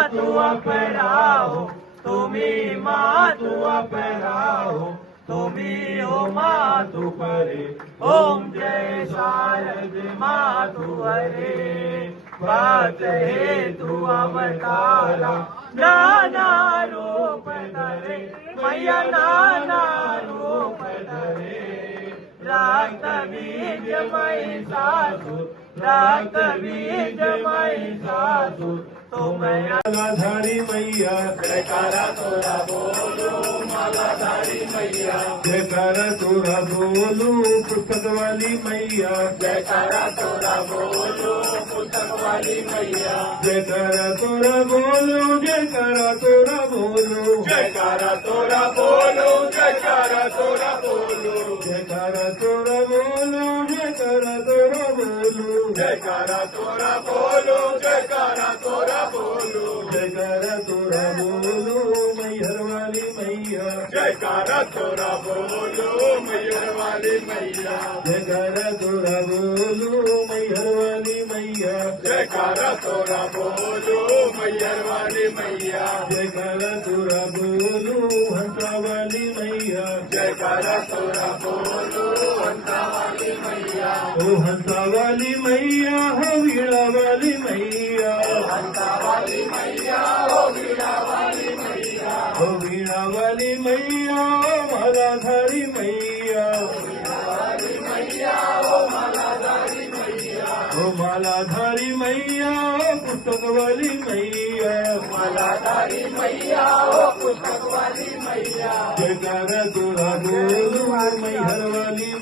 मातु अपराहो तुम्ही मातु अपराहो तुम्ही हो मातु परे ओम जय शारद मातु हरे बात हेतु अवतारा नाना रूप धरे मैया नाना रूप धरे रक्त बीज महिषासुर रक्त बीज महिषासुर तुम मालाधारी मैया जयकारा तोरा बोलो मालाधारी मैया जयकारा तोरा बोलो पुस्तक वाली मैया जयकारा तोरा बोलो पुस्तक वाली मैया जयकारा तोरा बोलो जयकारा तोरा बोलो जयकारा तोरा बोलो जयकारा तोरा बोलो जयकारा तोरा बोलो जयकारा तोरा बोलो जयकारा तोरा बोलो जयकारा तोरा बोलो जयकारा तोरा बोलो मैहर वाली मैया जयकारा तोरा बोलो मैहर वाली मैया जयकारा तोरा बोलो मैहर वाली मैया जयकारा तोरा बोलो मैहर वाली मैया जयकारा तोरा बोलो हंसा वाली मैया जयकारा तोरा बोलो हंसा वाली मैया ओ हंसा वाली मैया हो वीणा वाली मैया हंसा वाली मैया हो वीणा वाली मैया हो वीणा वाली मैया ओ मालाधारी मैया मैया हो मालाधारी मैया हो मालाधारी मैया ओ पुस्तक वाली मैया मालाधारी मैया हो पुस्तक वाली मैया जयकारा तोरा बोलो मैहर वाली